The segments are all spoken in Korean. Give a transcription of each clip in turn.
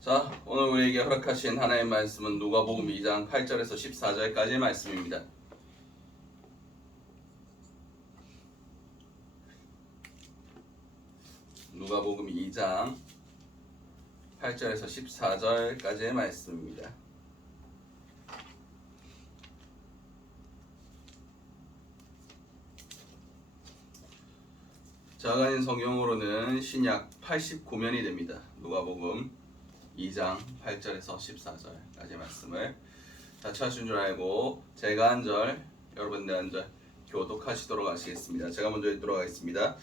자, 오늘 우리에게 허락하신 하나님의 말씀은 누가복음 2장 8절에서 14절까지의 말씀입니다. 누가복음 2장 8절에서 14절까지의 말씀입니다. 자가인 성경으로는 신약 89면이 됩니다. 누가복음 2장 8절에서 14절까지 말씀을 같이 하신 줄 알고 제가 한 절, 여러분들 한 절 교독하시도록 하시겠습니다. 제가 먼저 읽도록 하겠습니다.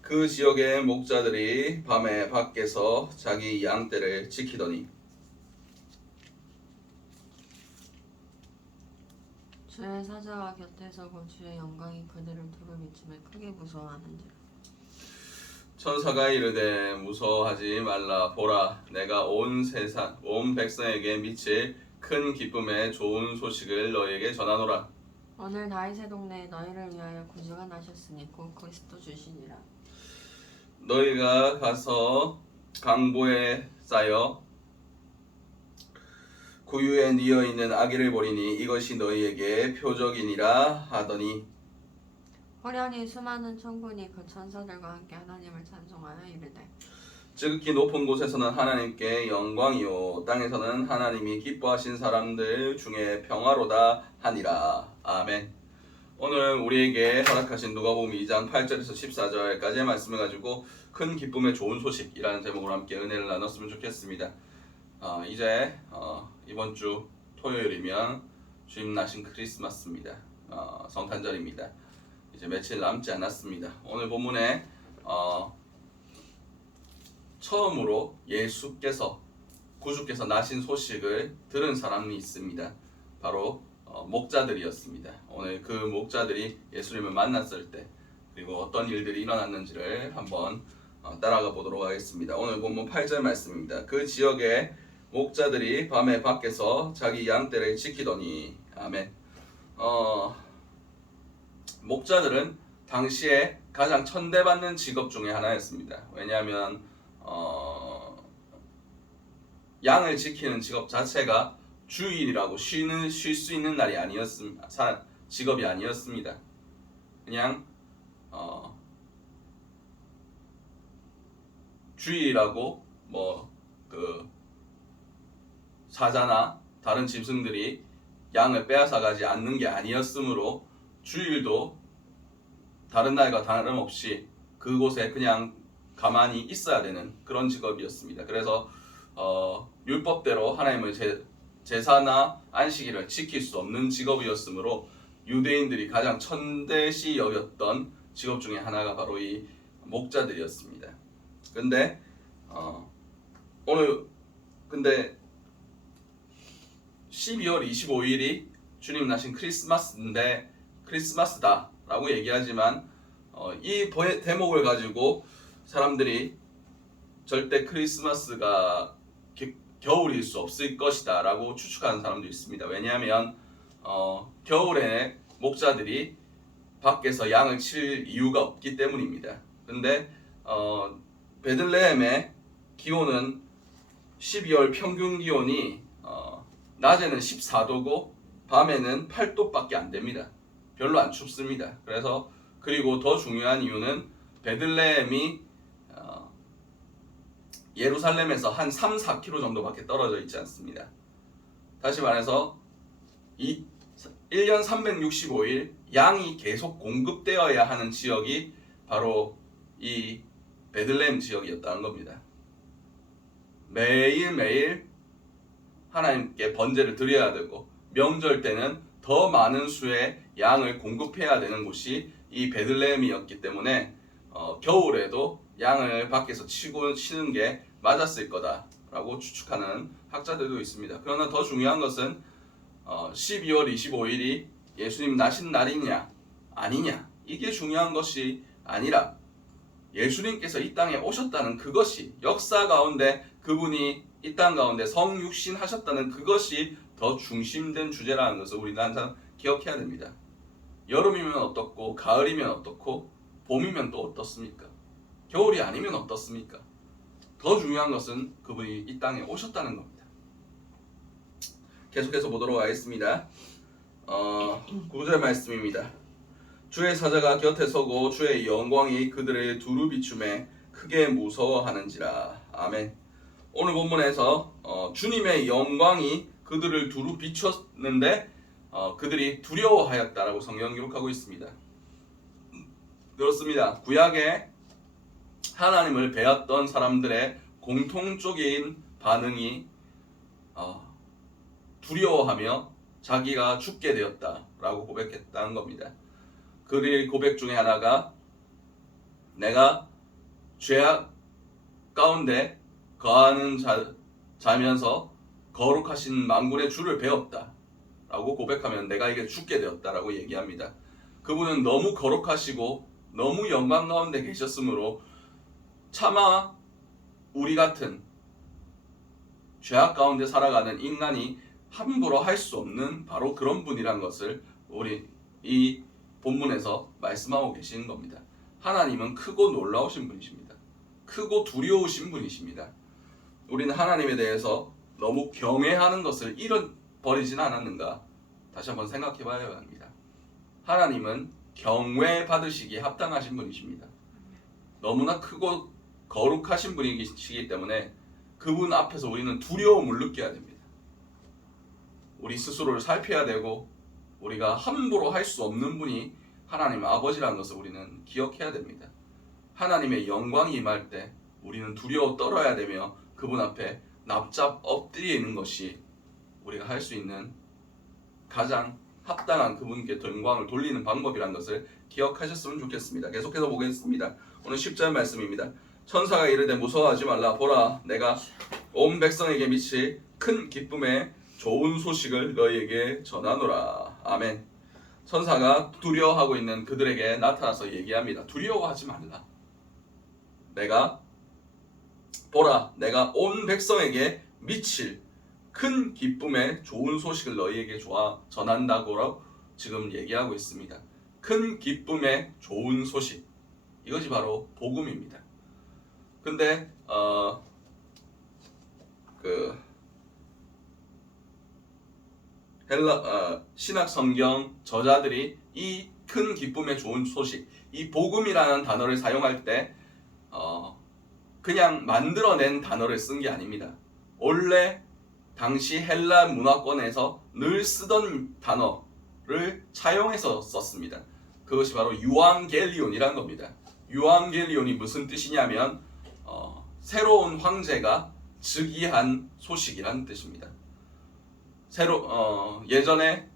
그 지역의 목자들이 밤에 밖에서 자기 양떼를 지키더니 주의 사자가 곁에서 본 주의 영광이 그들을 두루미침에 크게 무서워하는지라. 천사가 이르되 무서워하지 말라. 보라, 내가 온 백성에게 미칠 큰 기쁨의 좋은 소식을 너희에게 전하노라. 오늘 다윗의 동네에 너희를 위하여 구주가 나셨으니 곧 그리스도 주시니라. 너희가 가서 강보에 쌓여 구유에 뉘어 있는 아기를 보리니 이것이 너희에게 표적이니라 하더니 호련히 수많은 천군이 그 천사들과 함께 하나님을 찬송하여 이르되 지극히 높은 곳에서는 하나님께 영광이요 땅에서는 하나님이 기뻐하신 사람들 중에 평화로다 하니라. 아멘. 오늘 우리에게 허락하신 누가복음 2장 8절에서 14절까지의 말씀을 가지고 큰 기쁨의 좋은 소식이라는 제목으로 함께 은혜를 나눴으면 좋겠습니다. 이제 이번 주 토요일이면 주님 나신 크리스마스입니다. 성탄절입니다. 이제 며칠 남지 않았습니다. 오늘 본문에 처음으로 예수께서 구주께서 나신 소식을 들은 사람이 있습니다. 바로 목자들이었습니다. 오늘 그 목자들이 예수님을 만났을 때 그리고 어떤 일들이 일어났는지를 한번 따라가 보도록 하겠습니다. 오늘 본문 8절 말씀입니다. 그 지역의 목자들이 밤에 밖에서 자기 양떼를 지키더니 아멘. 목자들은 당시에 가장 천대받는 직업 중에 하나였습니다. 왜냐하면 양을 지키는 직업 자체가 주일이라고 쉴 수 있는 날이 아니었습니다. 직업이 아니었습니다. 그냥 주일이라고 그 사자나 다른 짐승들이 양을 빼앗아 가지 않는 게 아니었으므로 주일도 다른 날과 다름없이 그곳에 그냥 가만히 있어야 되는 그런 직업이었습니다. 그래서 율법대로 하나님의 제사나 안식일을 지킬 수 없는 직업이었으므로 유대인들이 가장 천대시 여겼던 직업 중에 하나가 바로 이 목자들이었습니다. 근데 오늘 12월 25일이 주님 나신 크리스마스다 라고 얘기하지만 이 대목을 가지고 사람들이 절대 크리스마스가 겨울일 수 없을 것이다 라고 추측하는 사람도 있습니다. 왜냐하면 겨울에 목자들이 밖에서 양을 칠 이유가 없기 때문입니다. 근데 베들레헴의 기온은 12월 평균 기온이 낮에는 14도고 밤에는 8도밖에 안 됩니다. 별로 안 춥습니다. 그리고 더 중요한 이유는 베들레헴이 예루살렘에서 한 3, 4km 정도밖에 떨어져 있지 않습니다. 다시 말해서 1년 365일 양이 계속 공급되어야 하는 지역이 바로 이 베들레헴 지역이었다는 겁니다. 매일매일 하나님께 번제를 드려야 되고 명절 때는 더 많은 수의 양을 공급해야 되는 곳이 이 베들레헴이었기 때문에 겨울에도 양을 밖에서 치는 게 맞았을 거다라고 추측하는 학자들도 있습니다. 그러나 더 중요한 것은 12월 25일이 예수님 나신 날이냐 아니냐 이게 중요한 것이 아니라 예수님께서 이 땅에 오셨다는 그것이 역사 가운데 그분이 이 땅 가운데 성육신 하셨다는 그것이 더 중심된 주제라는 것을 우리는 항상 기억해야 됩니다. 여름이면 어떻고 가을이면 어떻고 봄이면 또 어떻습니까? 겨울이 아니면 어떻습니까? 더 중요한 것은 그분이 이 땅에 오셨다는 겁니다. 계속해서 보도록 하겠습니다. 9절 말씀입니다. 주의 사자가 곁에 서고 주의 영광이 그들의 두루 비춤에 크게 무서워하는지라. 아멘. 오늘 본문에서 주님의 영광이 그들을 두루 비췄는데 그들이 두려워하였다라고 성경 기록하고 있습니다. 그렇습니다. 구약에 하나님을 배웠던 사람들의 공통적인 반응이 두려워하며 자기가 죽게 되었다라고 고백했다는 겁니다. 그의 고백 중에 하나가 내가 죄악 가운데 거하는 자면서 거룩하신 만군의 주를 배웠다 라고 고백하면 내가 이게 죽게 되었다라고 얘기합니다. 그분은 너무 거룩하시고 너무 영광 가운데 계셨으므로 차마 우리 같은 죄악 가운데 살아가는 인간이 함부로 할 수 없는 바로 그런 분이란 것을 우리 이 본문에서 말씀하고 계시는 겁니다. 하나님은 크고 놀라우신 분이십니다. 크고 두려우신 분이십니다. 우리는 하나님에 대해서 너무 경외하는 것을 잃어버리진 않았는가 다시 한번 생각해 봐야 합니다. 하나님은 경외 받으시기에 합당하신 분이십니다. 너무나 크고 거룩하신 분이시기 때문에 그분 앞에서 우리는 두려움을 느껴야 됩니다. 우리 스스로를 살펴야 되고 우리가 함부로 할 수 없는 분이 하나님 아버지라는 것을 우리는 기억해야 됩니다. 하나님의 영광이 임할 때 우리는 두려워 떨어야 되며 그분 앞에 납작 엎드리는 것이 우리가 할 수 있는 가장 합당한 그분께 영광을 돌리는 방법이라는 것을 기억하셨으면 좋겠습니다. 계속해서 보겠습니다. 오늘 10절 말씀입니다. 천사가 이르되 무서워하지 말라. 보라 내가 온 백성에게 미칠 큰 기쁨의 좋은 소식을 너희에게 전하노라. 아멘. 천사가 두려워하고 있는 그들에게 나타나서 얘기합니다. 두려워하지 말라. 보라 내가 온 백성에게 미칠 큰 기쁨의 좋은 소식을 너희에게 전한다고 지금 얘기하고 있습니다. 큰 기쁨의 좋은 소식, 이것이 바로 복음입니다. 근데 신약 성경 저자들이 이 큰 기쁨의 좋은 소식, 이 복음이라는 단어를 사용할 때 그냥 만들어낸 단어를 쓴 게 아닙니다. 원래 당시 헬라 문화권에서 늘 쓰던 단어를 차용해서 썼습니다. 그것이 바로 유앙겔리온이란 겁니다. 유앙겔리온이 무슨 뜻이냐면 새로운 황제가 즉위한 소식이라는 뜻입니다. 예전에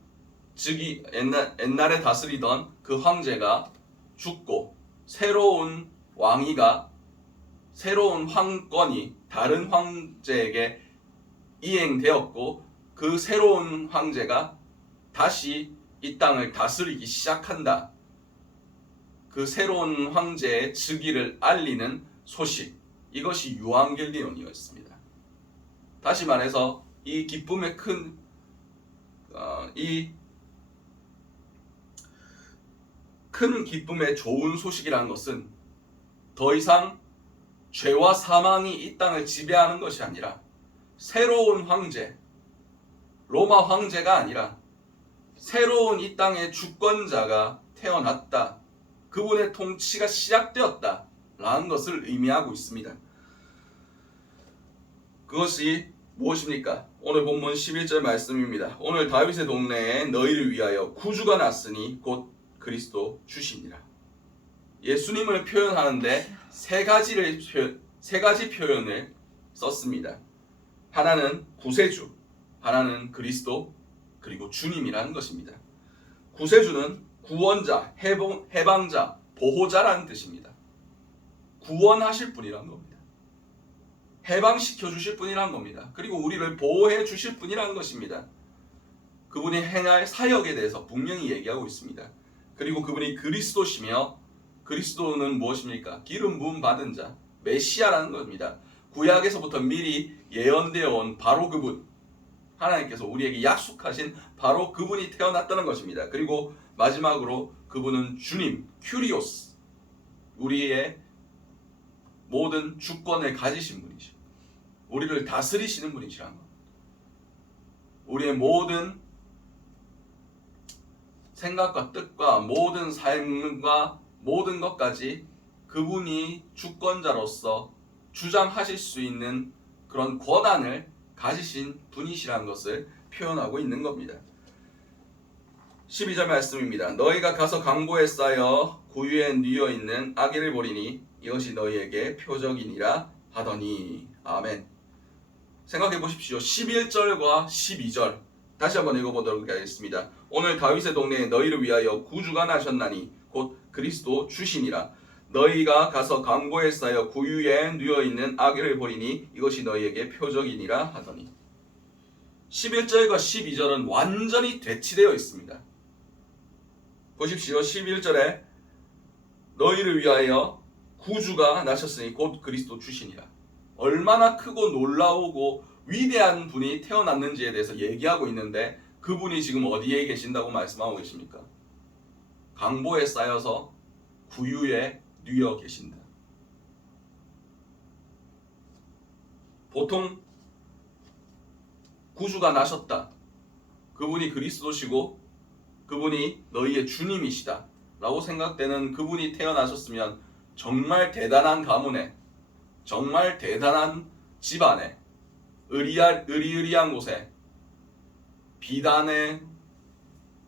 옛날에 다스리던 그 황제가 죽고 새로운 황권이 다른 황제에게 이행되었고 그 새로운 황제가 다시 이 땅을 다스리기 시작한다. 그 새로운 황제의 즉위를 알리는 소식, 이것이 유앙겔리온이었습니다. 다시 말해서 이 기쁨의 큰 기쁨의 좋은 소식이라는 것은 더 이상 죄와 사망이 이 땅을 지배하는 것이 아니라 새로운 황제, 로마 황제가 아니라 새로운 이 땅의 주권자가 태어났다. 그분의 통치가 시작되었다 라는 것을 의미하고 있습니다. 그것이 무엇입니까? 오늘 본문 11절 말씀입니다. 오늘 다윗의 동네에 너희를 위하여 구주가 났으니 곧 그리스도 주시니라. 예수님을 표현하는데 세 가지 표현을 썼습니다. 하나는 구세주, 하나는 그리스도, 그리고 주님이라는 것입니다. 구세주는 구원자, 해방자, 보호자라는 뜻입니다. 구원하실 분이라는 겁니다. 해방시켜 주실 분이라는 겁니다. 그리고 우리를 보호해 주실 분이라는 것입니다. 그분이 행할 사역에 대해서 분명히 얘기하고 있습니다. 그리고 그분이 그리스도시며, 그리스도는 무엇입니까? 기름 부음 받은 자, 메시아라는 겁니다. 구약에서부터 미리 예언되어 온 바로 그분, 하나님께서 우리에게 약속하신 바로 그분이 태어났다는 것입니다. 그리고 마지막으로 그분은 주님, 큐리오스, 우리의 모든 주권을 가지신 분이죠. 우리를 다스리시는 분이시라는 것. 우리의 모든 생각과 뜻과 모든 삶과 모든 것까지 그분이 주권자로서 주장하실 수 있는 그런 권한을 가지신 분이시라는 것을 표현하고 있는 겁니다. 12절 말씀입니다. 너희가 가서 강보에 쌓여 구유에 뉘어 있는 아기를 보리니 이것이 너희에게 표적이니라 하더니. 아멘. 생각해 보십시오. 11절과 12절 다시 한번 읽어보도록 하겠습니다. 오늘 다윗의 동네에 너희를 위하여 구주가 나셨나니 곧 그리스도 주시니라. 너희가 가서 강보에 쌓여 구유에 누워 있는 아기를 보리니 이것이 너희에게 표적이니라 하더니. 11절과 12절은 완전히 대치되어 있습니다. 보십시오. 11절에 너희를 위하여 구주가 나셨으니 곧 그리스도 주시니라. 얼마나 크고 놀라우고 위대한 분이 태어났는지에 대해서 얘기하고 있는데 그분이 지금 어디에 계신다고 말씀하고 계십니까? 강보에 쌓여서 구유에 누워 계신다. 보통 구주가 나셨다. 그분이 그리스도시고 그분이 너희의 주님이시다 라고 생각되는 그분이 태어나셨으면 정말 대단한 가문에, 정말 대단한 집안에, 의리의리한 곳에, 비단에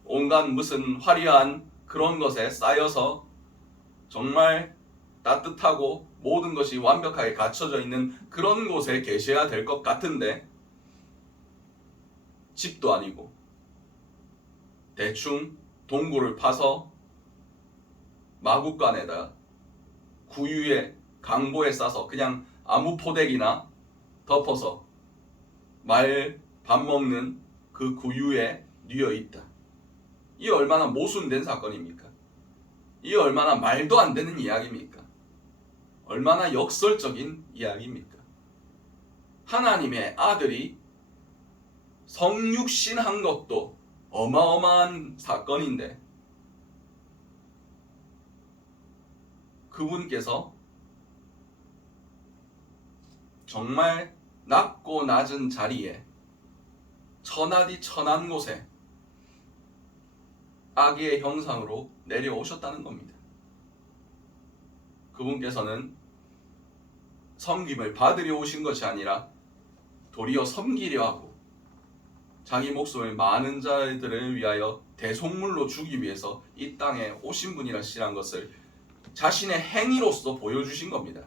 온갖 무슨 화려한 그런 것에 쌓여서 정말 따뜻하고 모든 것이 완벽하게 갖춰져 있는 그런 곳에 계셔야 될 것 같은데 집도 아니고 대충 동굴을 파서 마구간에다 구유에 강보에 싸서 그냥 아무 포대기나 덮어서 말 밥 먹는 그 구유에 뉘어 있다. 이 얼마나 모순된 사건입니까? 이 얼마나 말도 안 되는 이야기입니까? 얼마나 역설적인 이야기입니까? 하나님의 아들이 성육신한 것도 어마어마한 사건인데 그분께서 정말 낮고 낮은 자리에 천하디 천한 곳에 아기의 형상으로 내려오셨다는 겁니다. 그분께서는 섬김을 받으려 오신 것이 아니라 도리어 섬기려 하고 자기 목숨을 많은 자들을 위하여 대속물로 주기 위해서 이 땅에 오신 분이라시라는 것을 자신의 행위로서 보여주신 겁니다.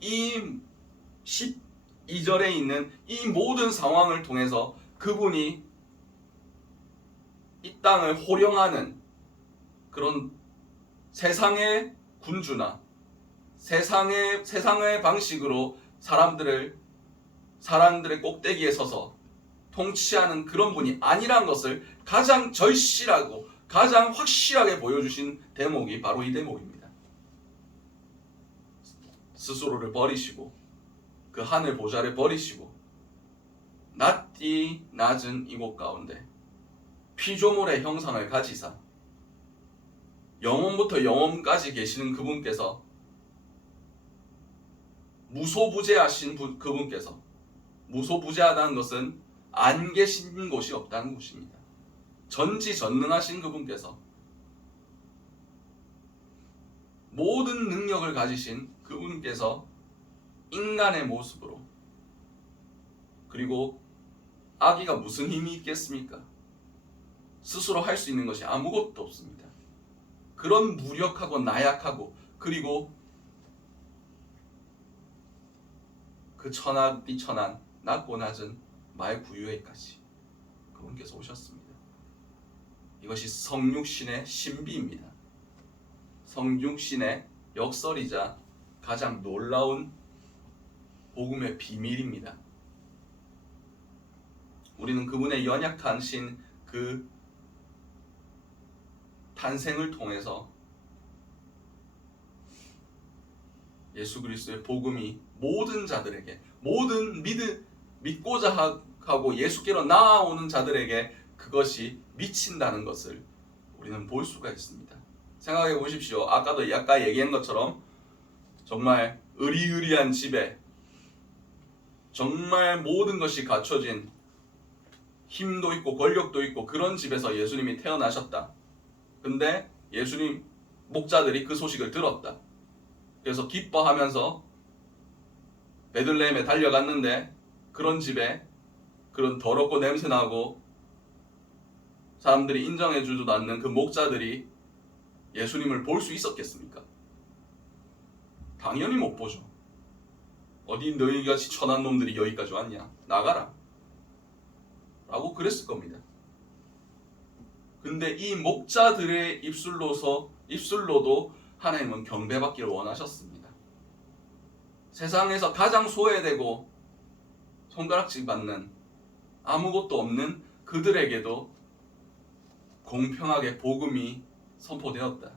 이 12절에 있는 이 모든 상황을 통해서 그분이 이 땅을 호령하는 그런 세상의 군주나 세상의 방식으로 사람들의 꼭대기에 서서 통치하는 그런 분이 아니란 것을 가장 절실하고 가장 확실하게 보여주신 대목이 바로 이 대목입니다. 스스로를 버리시고 그 하늘 보좌를 버리시고 낮디 낮은 이곳 가운데 피조물의 형상을 가지사 영원부터 영원까지 계시는 그분께서 무소부재하신 그분께서 무소부재하다는 것은 안 계신 곳이 없다는 것입니다. 전지전능하신 그분께서 모든 능력을 가지신 그분께서 인간의 모습으로 그리고 아기가 무슨 힘이 있겠습니까? 스스로 할 수 있는 것이 아무것도 없습니다. 그런 무력하고 나약하고 그리고 그 천하디 천한 낮고 낮은 말 구유에까지 그분께서 오셨습니다. 이것이 성육신의 신비입니다. 성육신의 역설이자 가장 놀라운 복음의 비밀입니다. 우리는 그분의 연약하신 그 탄생을 통해서 예수 그리스도의 복음이 모든 자들에게 모든 믿고자 하고 예수께로 나아오는 자들에게 그것이 미친다는 것을 우리는 볼 수가 있습니다. 생각해 보십시오. 아까 얘기한 것처럼 정말 의리의리한 집에 정말 모든 것이 갖춰진 힘도 있고 권력도 있고 그런 집에서 예수님이 태어나셨다. 근데 예수님 목자들이 그 소식을 들었다. 그래서 기뻐하면서 베들레헴에 달려갔는데 그런 집에 그런 더럽고 냄새나고 사람들이 인정해주지도 않는 그 목자들이 예수님을 볼 수 있었겠습니까? 당연히 못 보죠. 어디 너희같이 천한 놈들이 여기까지 왔냐? 나가라. 라고 그랬을 겁니다. 근데 이 목자들의 입술로도 하나님은 경배받기를 원하셨습니다. 세상에서 가장 소외되고 손가락질 받는 아무것도 없는 그들에게도 공평하게 복음이 선포되었다.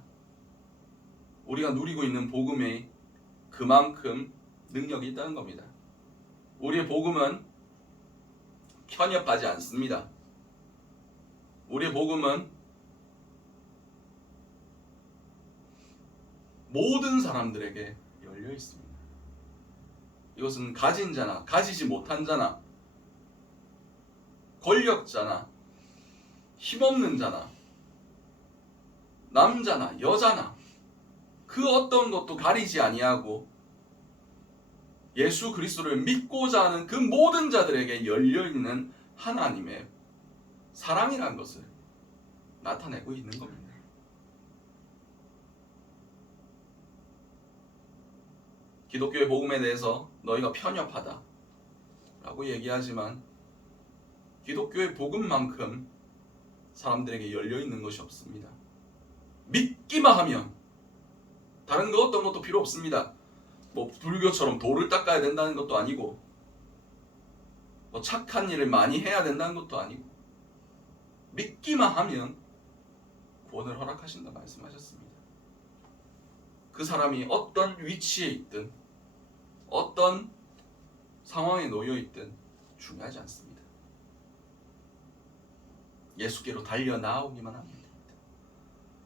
우리가 누리고 있는 복음에 그만큼 능력이 있다는 겁니다. 우리의 복음은 편협하지 않습니다. 우리의 복음은 모든 사람들에게 열려 있습니다. 이것은 가진 자나 가지지 못한 자나 권력자나 힘없는 자나 남자나 여자나 그 어떤 것도 가리지 아니하고 예수 그리스도를 믿고자 하는 그 모든 자들에게 열려있는 하나님의 사랑이라는 것을 나타내고 있는 겁니다. 기독교의 복음에 대해서 너희가 편협하다 라고 얘기하지만 기독교의 복음만큼 사람들에게 열려있는 것이 없습니다. 믿기만 하면 다른 거 어떤 것도 필요 없습니다. 뭐 불교처럼 도를 닦아야 된다는 것도 아니고 뭐 착한 일을 많이 해야 된다는 것도 아니고 믿기만 하면 구원을 허락하신다 말씀하셨습니다. 그 사람이 어떤 위치에 있든 어떤 상황에 놓여 있든 중요하지 않습니다. 예수께로 달려 나오기만 하면 됩니다.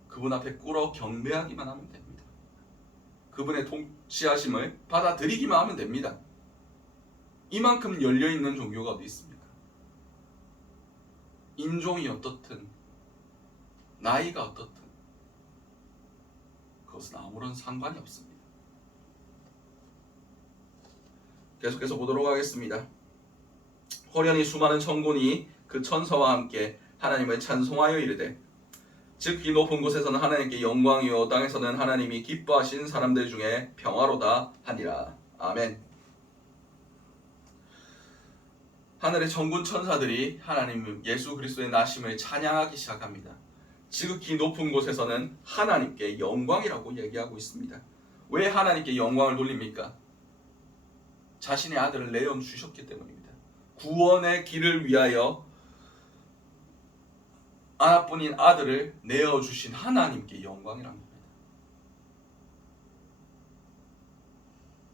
그분 앞에 꿇어 경배하기만 하면 됩니다. 그분의 통치하심을 받아들이기만 하면 됩니다. 이만큼 열려있는 종교가 어디 있습니까? 인종이 어떻든 나이가 어떻든 그것은 아무런 상관이 없습니다. 계속해서 보도록 하겠습니다. 호련히 수많은 천군이 그 천사와 함께 하나님을 찬송하여 이르되 즉 이 높은 곳에서는 하나님께 영광이요 땅에서는 하나님이 기뻐하신 사람들 중에 평화로다 하니라. 아멘. 하늘의 천군 천사들이 하나님 예수 그리스도의 나심을 찬양하기 시작합니다. 지극히 높은 곳에서는 하나님께 영광이라고 얘기하고 있습니다. 왜 하나님께 영광을 돌립니까? 자신의 아들을 내어 주셨기 때문입니다. 구원의 길을 위하여 하나뿐인 아들을 내어주신 하나님께 영광이란 겁니다.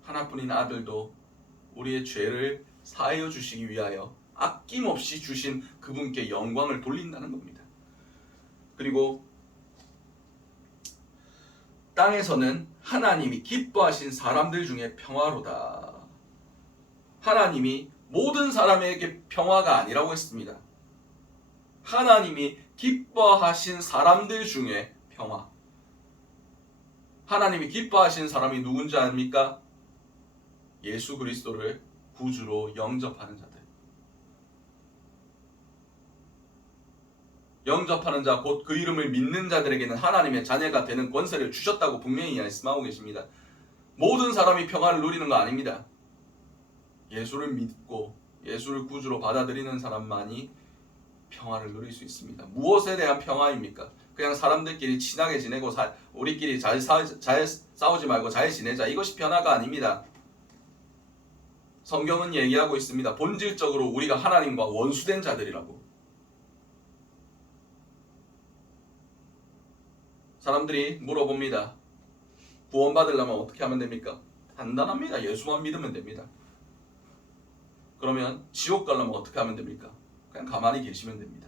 하나뿐인 아들도 우리의 죄를 사하여 주시기 위하여 아낌없이 주신 그분께 영광을 돌린다는 겁니다. 그리고 땅에서는 하나님이 기뻐하신 사람들 중에 평화로다. 하나님이 모든 사람에게 평화가 아니라고 했습니다. 하나님이 기뻐하신 사람들 중에 평화. 하나님이 기뻐하신 사람이 누군지 아닙니까? 예수 그리스도를 구주로 영접하는 자들. 영접하는 자, 곧 그 이름을 믿는 자들에게는 하나님의 자녀가 되는 권세를 주셨다고 분명히 말씀하고 계십니다. 모든 사람이 평화를 누리는 거 아닙니다. 예수를 믿고 예수를 구주로 받아들이는 사람만이 평화를 누릴 수 있습니다. 무엇에 대한 평화입니까? 그냥 사람들끼리 친하게 지내고 우리끼리 잘 싸우지 말고 잘 지내자. 이것이 평화가 아닙니다. 성경은 얘기하고 있습니다. 본질적으로 우리가 하나님과 원수된 자들이라고. 사람들이 물어봅니다. 구원받으려면 어떻게 하면 됩니까? 간단합니다. 예수만 믿으면 됩니다. 그러면 지옥 가려면 어떻게 하면 됩니까? 그냥 가만히 계시면 됩니다.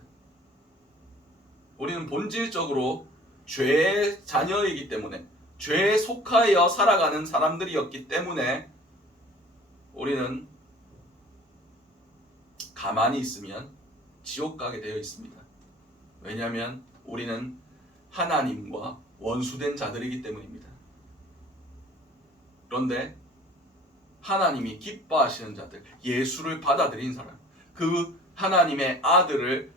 우리는 본질적으로 죄의 자녀이기 때문에 죄에 속하여 살아가는 사람들이었기 때문에 우리는 가만히 있으면 지옥 가게 되어 있습니다. 왜냐하면 우리는 하나님과 원수된 자들이기 때문입니다. 그런데 하나님이 기뻐하시는 자들, 예수를 받아들인 사람, 그 하나님의 아들을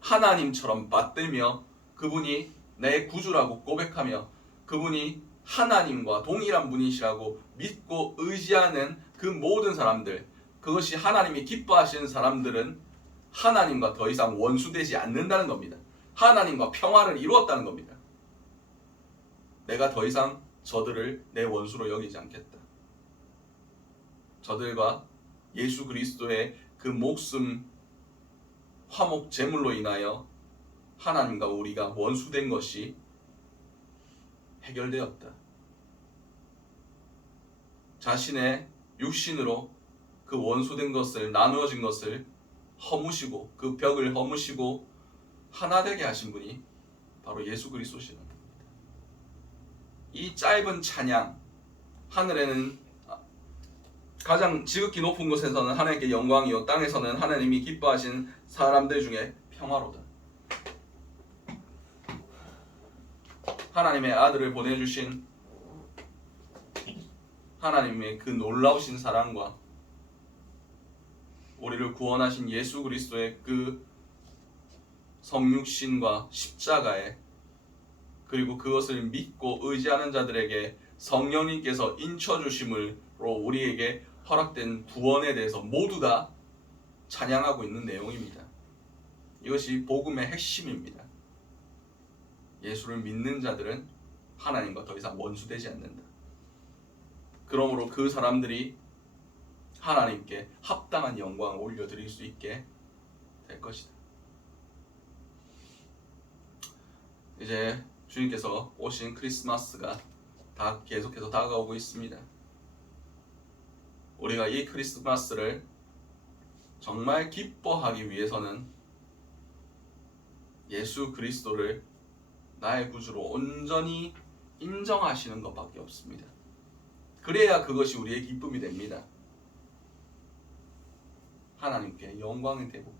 하나님처럼 받들며 그분이 내 구주라고 고백하며 그분이 하나님과 동일한 분이시라고 믿고 의지하는 그 모든 사람들, 그것이 하나님이 기뻐하시는 사람들은 하나님과 더 이상 원수되지 않는다는 겁니다. 하나님과 평화를 이루었다는 겁니다. 내가 더 이상 저들을 내 원수로 여기지 않겠다. 저들과 예수 그리스도의 그 목숨 화목 제물로 인하여 하나님과 우리가 원수된 것이 해결되었다. 자신의 육신으로 그 원수된 것을, 나누어진 것을 허무시고 그 벽을 허무시고 하나 되게 하신 분이 바로 예수 그리스도시라는 겁니다. 이 짧은 찬양, 하늘에는 가장 지극히 높은 곳에서는 하나님께 영광이요 땅에서는 하나님이 기뻐하신 사람들 중에 평화로다. 하나님의 아들을 보내주신 하나님의 그 놀라우신 사랑과 우리를 구원하신 예수 그리스도의 그 성육신과 십자가에, 그리고 그것을 믿고 의지하는 자들에게 성령님께서 인쳐주심으로 우리에게 허락된 구원에 대해서 모두 다 찬양하고 있는 내용입니다. 이것이 복음의 핵심입니다. 예수를 믿는 자들은 하나님과 더 이상 원수되지 않는다. 그러므로 그 사람들이 하나님께 합당한 영광을 올려드릴 수 있게 될 것이다. 이제 주님께서 오신 크리스마스가 다 계속해서 다가오고 있습니다. 우리가 이 크리스마스를 정말 기뻐하기 위해서는 예수 그리스도를 나의 구주로 온전히 인정하시는 것밖에 없습니다. 그래야 그것이 우리의 기쁨이 됩니다. 하나님께 영광이 되고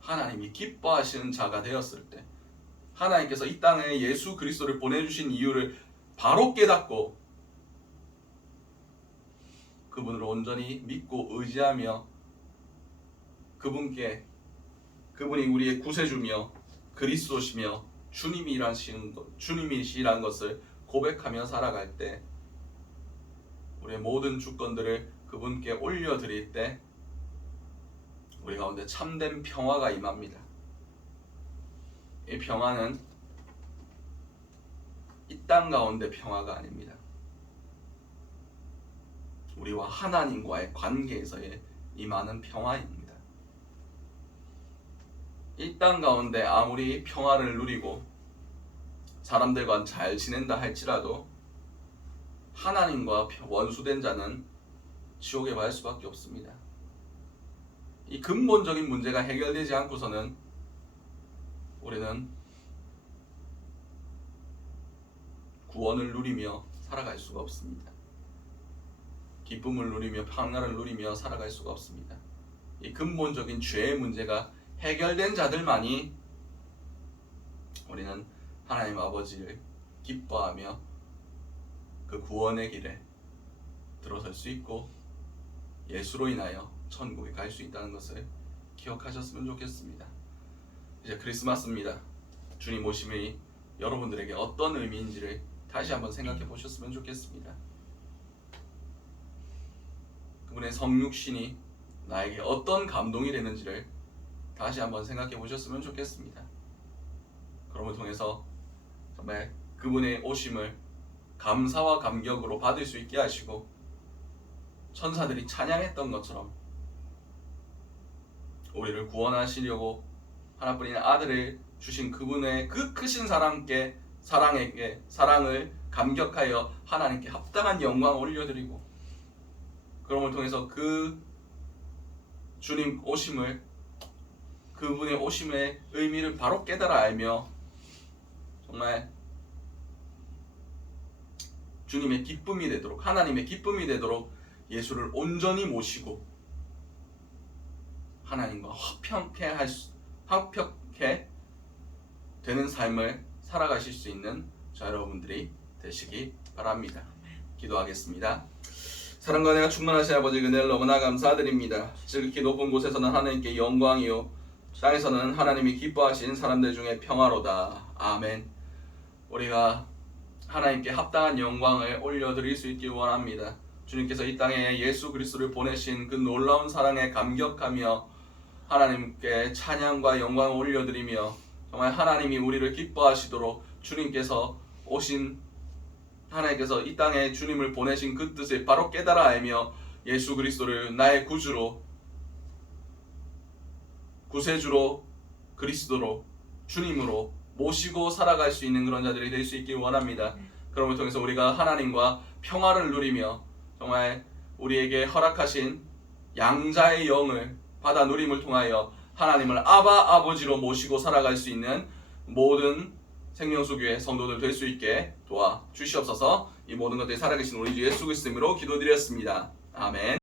하나님이 기뻐하시는 자가 되었을 때, 하나님께서 이 땅에 예수 그리스도를 보내주신 이유를 바로 깨닫고 그분을 온전히 믿고 의지하며 그분이 우리의 구세주며 그리스도시며 주님이시라는 것을 고백하며 살아갈 때, 우리의 모든 주권들을 그분께 올려드릴 때 우리 가운데 참된 평화가 임합니다. 이 평화는 이 땅 가운데 평화가 아닙니다. 우리와 하나님과의 관계에서의 임하는 평화입니다. 이 땅 가운데 아무리 평화를 누리고 사람들과 잘 지낸다 할지라도 하나님과 원수된 자는 지옥에 갈 수밖에 없습니다. 이 근본적인 문제가 해결되지 않고서는 우리는 구원을 누리며 살아갈 수가 없습니다. 기쁨을 누리며 평화를 누리며 살아갈 수가 없습니다. 이 근본적인 죄의 문제가 해결된 자들만이 우리는 하나님 아버지를 기뻐하며 그 구원의 길에 들어설 수 있고 예수로 인하여 천국에 갈 수 있다는 것을 기억하셨으면 좋겠습니다. 이제 크리스마스입니다. 주님 오심이 여러분들에게 어떤 의미인지를 다시 한번 생각해 보셨으면 좋겠습니다. 그분의 성육신이 나에게 어떤 감동이 되는지를 다시 한번 생각해 보셨으면 좋겠습니다. 그럼을 통해서 정말 그분의 오심을 감사와 감격으로 받을 수 있게 하시고 천사들이 찬양했던 것처럼 우리를 구원하시려고 하나뿐인 아들을 주신 그분의 그 크신 사랑을 감격하여 하나님께 합당한 영광을 올려드리고, 그럼을 통해서 그 주님 오심을, 그분의 오심의 의미를 바로 깨달아 알며 정말 주님의 기쁨이 되도록, 하나님의 기쁨이 되도록 예수를 온전히 모시고 하나님과 화평케 되는 삶을 살아가실 수 있는 저 여러분들이 되시기 바랍니다. 기도하겠습니다. 사랑과 은혜가 충만하신 아버지, 은혜를 너무나 감사드립니다. 지극히 높은 곳에서는 하나님께 영광이요, 땅에서는 하나님이 기뻐하신 사람들 중에 평화로다. 아멘. 우리가 하나님께 합당한 영광을 올려드릴 수 있길 원합니다. 주님께서 이 땅에 예수 그리스도를 보내신 그 놀라운 사랑에 감격하며 하나님께 찬양과 영광을 올려드리며 정말 하나님이 우리를 기뻐하시도록 주님께서 오신, 하나님께서 이 땅에 주님을 보내신 그 뜻을 바로 깨달아 알며 예수 그리스도를 나의 구주로, 구세주로, 그리스도로, 주님으로 모시고 살아갈 수 있는 그런 자들이 될 수 있길 원합니다. 그럼을 통해서 우리가 하나님과 평화를 누리며 정말 우리에게 허락하신 양자의 영을 받아 누림을 통하여 하나님을 아바 아버지로 모시고 살아갈 수 있는 모든 생명수교회 성도들 될 수 있게 도와 주시옵소서. 이 모든 것들이 살아계신 우리 주 예수 그리스도 이름으로 기도드렸습니다. 아멘.